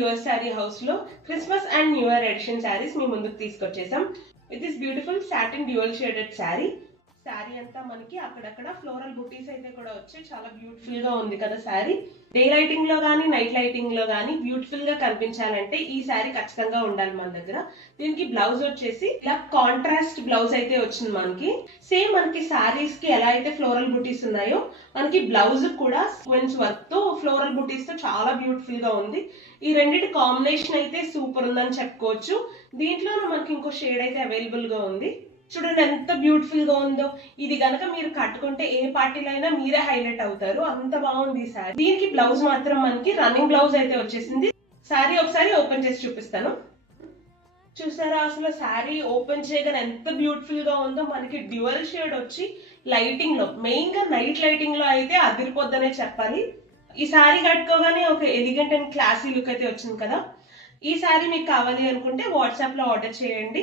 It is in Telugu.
యుఎస్ శారీ హౌస్ లో Christmas and new year edition sarees మీ ముందుకు తీసుకొచ్చేసాం. With this beautiful satin dual shaded saree. Saree అంతా మనకి అక్కడక్కడ ఫ్లోరల్ బుటీస్ అయితే కూడా వచ్చి చాలా బ్యూటిఫుల్ గా ఉంది కదా శారీ. డే లైటింగ్ లో గానీ నైట్ లైటింగ్ లో గానీ బ్యూటిఫుల్ గా కనిపించాలంటే ఈ శారీ ఖచ్చితంగా ఉండాలి మన దగ్గర. దీనికి బ్లౌజ్ వచ్చేసి ఇలా కాంట్రాస్ట్ బ్లౌజ్ అయితే వచ్చింది మనకి. సేమ్ మనకి శారీస్ కి ఎలా అయితే ఫ్లోరల్ బుటీస్ ఉన్నాయో మనకి బ్లౌజ్ కూడా సీక్వెన్స్ వర్క్ తో ఫ్లోరల్ బుటీస్ తో చాలా బ్యూటిఫుల్ గా ఉంది. ఈ రెండింటి కాంబినేషన్ అయితే సూపర్ ఉందని చెప్పుకోవచ్చు. దీంట్లో మనకి ఇంకో షేడ్ అయితే అవైలబుల్ గా ఉంది. చూడండి ఎంత బ్యూటిఫుల్ గా ఉందో. ఇది గనక మీరు కట్టుకుంటే ఏ పార్టీలో అయినా మీరే హైలైట్ అవుతారు, అంత బాగుంది ఈ శారీ. దీనికి బ్లౌజ్ మాత్రం మనకి రన్నింగ్ బ్లౌజ్ అయితే వచ్చేసింది. శారీ ఒకసారి ఓపెన్ చేసి చూపిస్తాను. చూసారా అసలు శారీ ఓపెన్ చేయగానే ఎంత బ్యూటిఫుల్ గా ఉందో. మనకి డ్యూయల్ షేడ్ వచ్చి లైటింగ్ లో, మెయిన్ గా నైట్ లైటింగ్ లో అయితే అదిరిపోద్దనే చెప్పాలి. ఈ శారీ కట్టుకోగానే ఒక ఎలిగెంట్ అండ్ క్లాసీ లుక్ అయితే వచ్చింది కదా. ఈ శారీ మీకు కావాలి అనుకుంటే వాట్సాప్ లో ఆర్డర్ చేయండి.